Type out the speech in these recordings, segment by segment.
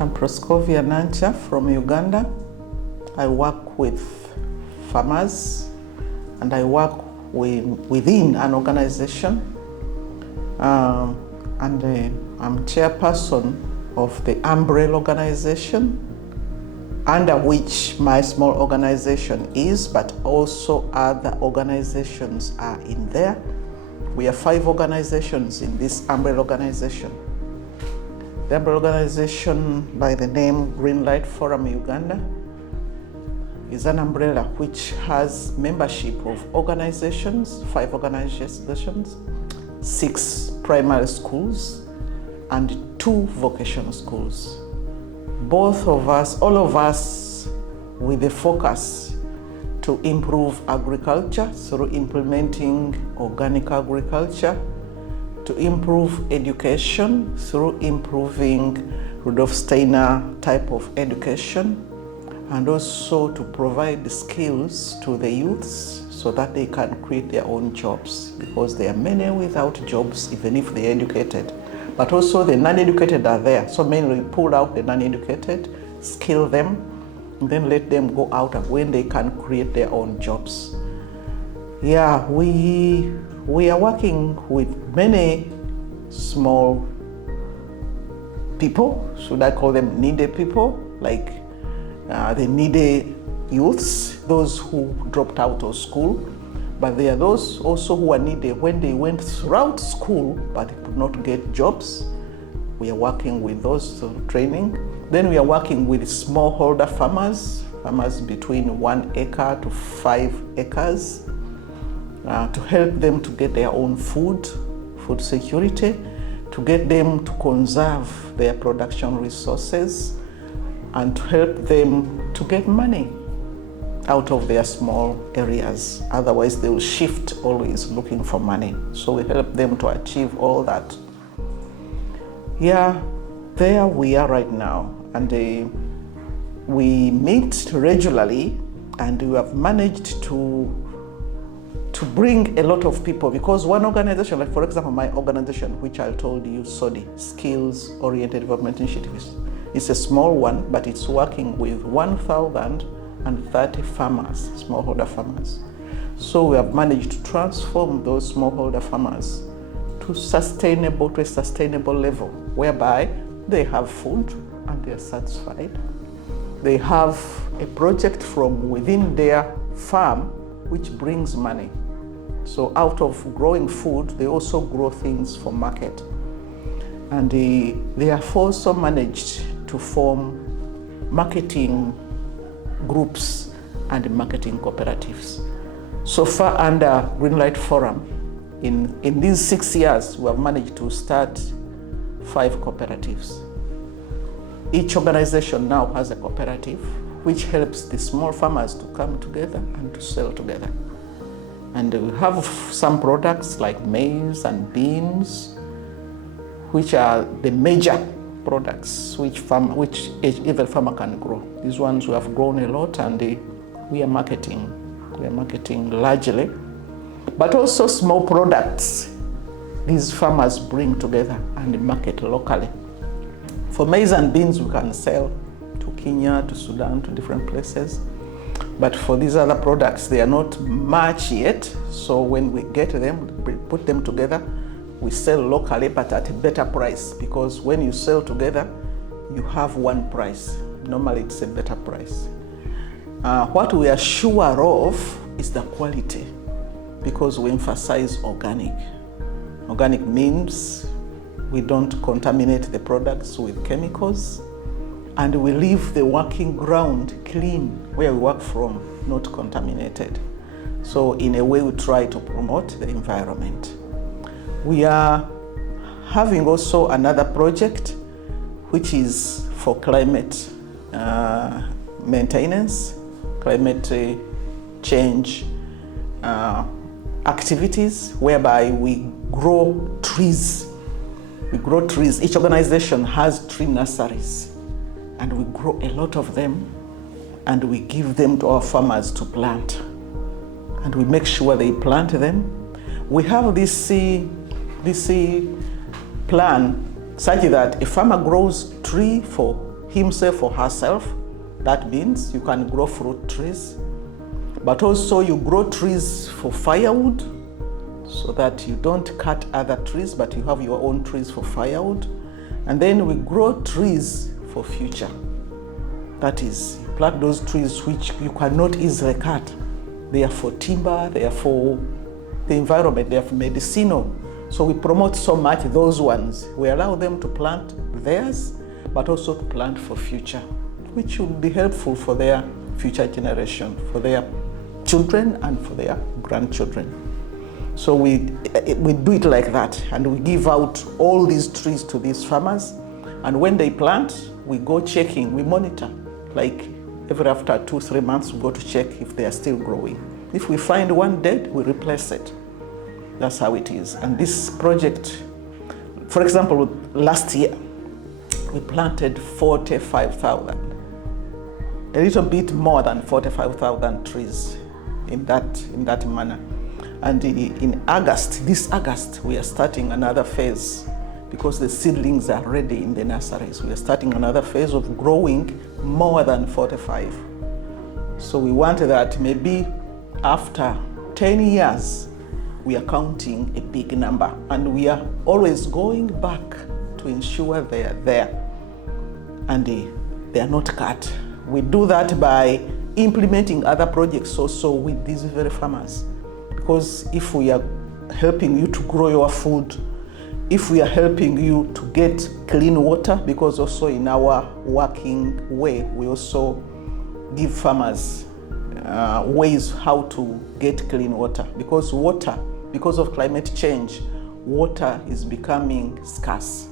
I'm Proskovia Nankya from Uganda. I work with farmers and I work within an organization. I'm chairperson of the umbrella organization under which my small organization is, but also other organizations are in there. We have 5 organizations in this umbrella organization. The umbrella organization by the name Green Light Forum Uganda is an umbrella which has membership of organizations, 5 organizations, 6 primary schools, and 2 vocational schools. Both of us, all of us, with the focus to improve agriculture through implementing organic agriculture, to improve education through improving Rudolf Steiner type of education, and also to provide the skills to the youths so that they can create their own jobs, because there are many without jobs even if they're educated. But also the non-educated are there, so mainly pull out the non-educated, skill them, and then let them go out and when they can create their own jobs. Yeah, we are working with many small people, should I call them needy people, like the needy youths, those who dropped out of school, but there are those also who are needy when they went throughout school but they could not get jobs. We are working with those training. Then we are working with smallholder farmers between 1 acre to 5 acres, to help them to get their own food security, to get them to conserve their production resources, and to help them to get money out of their small areas. Otherwise, they will shift always looking for money. So we help them to achieve all that. Yeah, there we are right now. And we meet regularly, and we have managed to bring a lot of people, because one organization, like for example my organization, which I told you, SODI, Skills Oriented Development Initiatives, is a small one, but it's working with 1,030 farmers, smallholder farmers. So we have managed to transform those smallholder farmers to a sustainable level, whereby they have food and they are satisfied. They have a project from within their farm which brings money. So out of growing food, they also grow things for market. And they have also managed to form marketing groups and marketing cooperatives. So far under Greenlight Forum, in these 6 years, we have managed to start 5 cooperatives. Each organization now has a cooperative which helps the small farmers to come together and to sell together. And we have some products like maize and beans, which are the major products which every farmer can grow. These ones we have grown a lot, and we are marketing. We are marketing largely, but also small products these farmers bring together and market locally. For maize and beans, we can sell to Kenya, to Sudan, to different places. But for these other products, they are not much yet. So when we get them, we put them together, we sell locally, but at a better price, because when you sell together, you have one price. Normally it's a better price. What we are sure of is the quality, because we emphasize organic. Organic means we don't contaminate the products with chemicals, and we leave the working ground clean where we work from, not contaminated. So in a way, we try to promote the environment. We are having also another project which is for climate maintenance, climate change activities, whereby we grow trees. We grow trees. Each organization has tree nurseries, and we grow a lot of them, and we give them to our farmers to plant. And we make sure they plant them. We have this plan such that a farmer grows tree for himself or herself. That means you can grow fruit trees, but also you grow trees for firewood, so that you don't cut other trees, but you have your own trees for firewood. And then we grow trees for future. That is, you plant those trees which you cannot easily cut. They are for timber, they are for the environment, they are for medicinal. So we promote so much those ones. We allow them to plant theirs, but also to plant for future, which will be helpful for their future generation, for their children and for their grandchildren. So we do it like that, and we give out all these trees to these farmers. And when they plant, we go checking, we monitor. Like every after 2-3 months, we go to check if they are still growing. If we find one dead, we replace it. That's how it is. And this project, for example, last year, we planted 45,000, a little bit more than 45,000 trees in that manner. And in August, this August, we are starting another phase because the seedlings are ready in the nurseries. We are starting another phase of growing more than 45. So we want that maybe after 10 years, we are counting a big number, and we are always going back to ensure they are there and they are not cut. We do that by implementing other projects also with these very farmers. Because if we are helping you to grow your food, if we are helping you to get clean water, because also in our working way, we also give farmers ways how to get clean water. Because water, because of climate change, water is becoming scarce.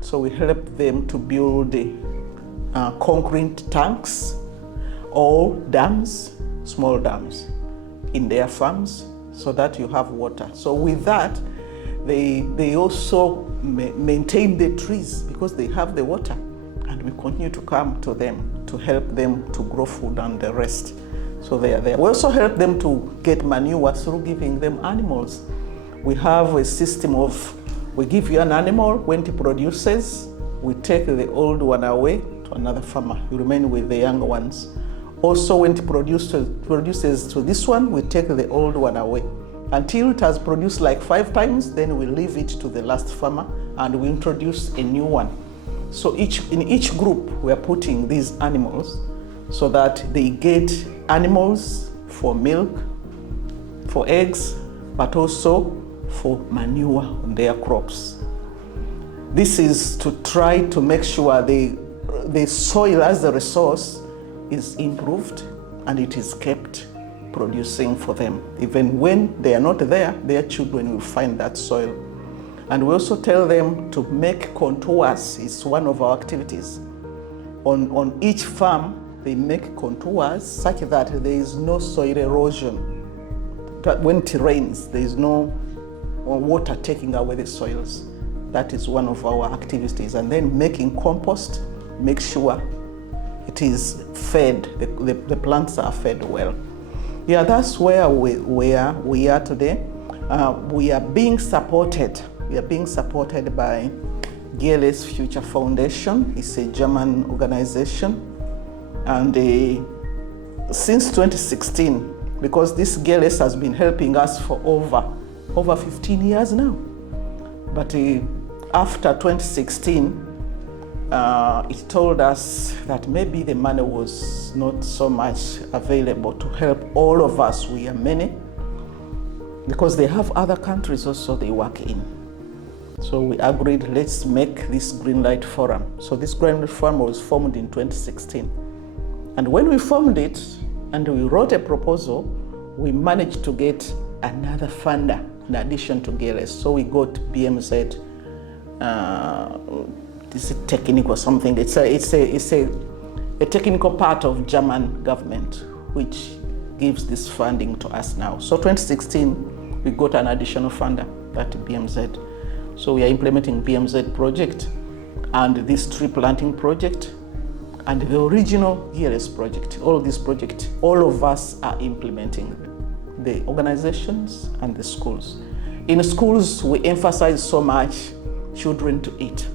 So we help them to build concrete tanks or dams, small dams, in their farms, so that you have water. So with that, they also maintain the trees because they have the water, and we continue to come to them to help them to grow food and the rest. So they are there. We also help them to get manure through giving them animals. We have a system of, we give you an animal, when it produces, we take the old one away to another farmer. You remain with the young ones. Also, when it produces to this one, we take the old one away. Until it has produced like 5 times, then we leave it to the last farmer and we introduce a new one. So in each group, we are putting these animals so that they get animals for milk, for eggs, but also for manure on their crops. This is to try to make sure the soil as a resource is improved and it is kept producing for them. Even when they are not there, their children will find that soil. And we also tell them to make contours. It's one of our activities. On each farm, they make contours such that there is no soil erosion. That when it rains, there is no water taking away the soils. That is one of our activities. And then making compost, make sure it is fed, the plants are fed well. Yeah, that's where we are today. We are being supported. We are being supported by GLS Future Foundation. It's a German organization. And since 2016, because this GLS has been helping us for over 15 years now. But after 2016, it told us that maybe the money was not so much available to help all of us. We are many, because they have other countries also they work in. So we agreed, let's make this Green Light Forum. So this Green Light Forum was formed in 2016. And when we formed it and we wrote a proposal, we managed to get another funder in addition to GLS. So we got BMZ, this is technical something. It's a technical part of German government which gives this funding to us now. So 2016, we got an additional funder, that BMZ. So we are implementing BMZ project and this tree planting project and the original GLS project. All of this project, all of us are implementing, the organizations and the schools. In schools, we emphasize so much children to eat.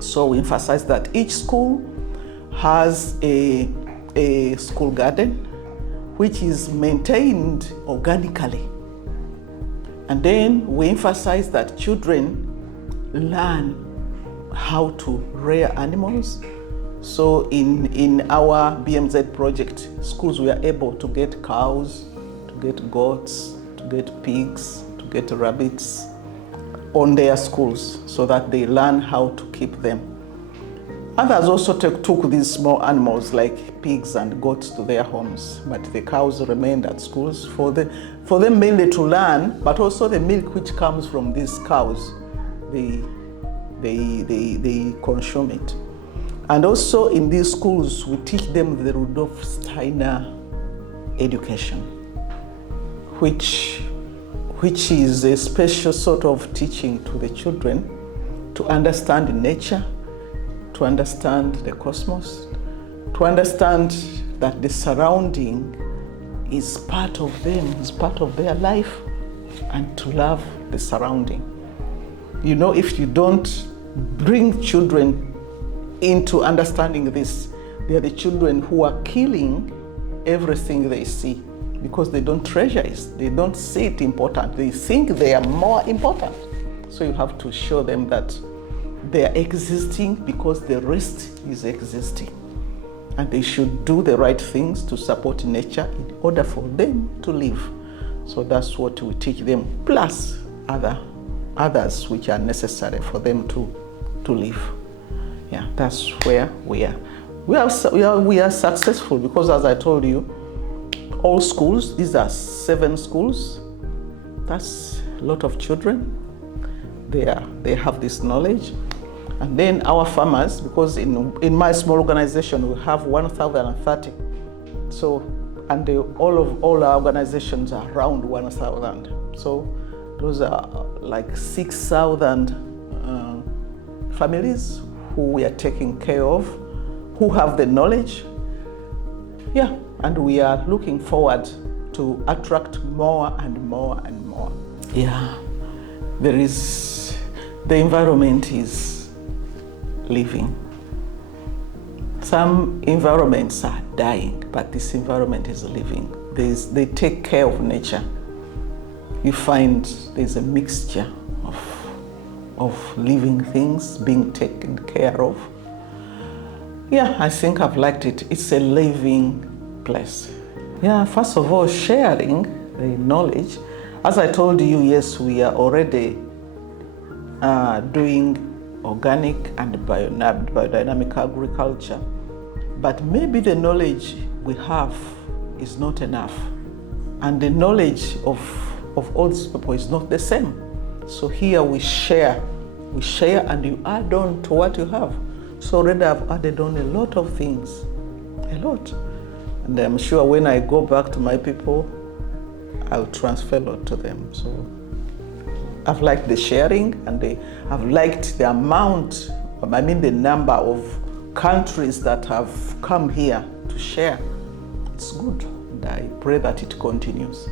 So we emphasize that each school has a school garden which is maintained organically. And then we emphasize that children learn how to rear animals. So in our BMZ project, schools were able to get cows, to get goats, to get pigs, to get rabbits on their schools so that they learn how to keep them. Others also took these small animals like pigs and goats to their homes, but the cows remained at schools for them mainly to learn, but also the milk which comes from these cows, they consume it. And also in these schools, we teach them the Rudolf Steiner education, which is a special sort of teaching to the children to understand nature, to understand the cosmos, to understand that the surrounding is part of them, is part of their life, and to love the surrounding. You know, if you don't bring children into understanding this, they are the children who are killing everything they see because they don't treasure it, they don't see it important, they think they are more important. So you have to show them that they are existing because the rest is existing. And they should do the right things to support nature in order for them to live. So that's what we teach them, plus others which are necessary for them to live. Yeah, that's where we are. We are successful because, as I told you, all schools, these are 7 schools. That's a lot of children. They have this knowledge. And then our farmers, because in my small organization we have 1,030. So, and all our organizations are around 1,000. So those are like 6,000 families who we are taking care of, who have the knowledge. Yeah, and we are looking forward to attract more and more and more. Yeah, the environment is living. Some environments are dying, but this environment is living. They take care of nature. You find there's a mixture of living things being taken care of. Yeah, I think I've liked it. It's a living place. Yeah, first of all, sharing the knowledge. As I told you, yes, we are already doing organic and biodynamic agriculture, but maybe the knowledge we have is not enough, and the knowledge of all these people is not the same. So here we share and you add on to what you have. So already I've added on a lot of things, a lot. And I'm sure when I go back to my people, I'll transfer a lot to them. So I've liked the sharing, and I've liked the the number of countries that have come here to share. It's good, and I pray that it continues.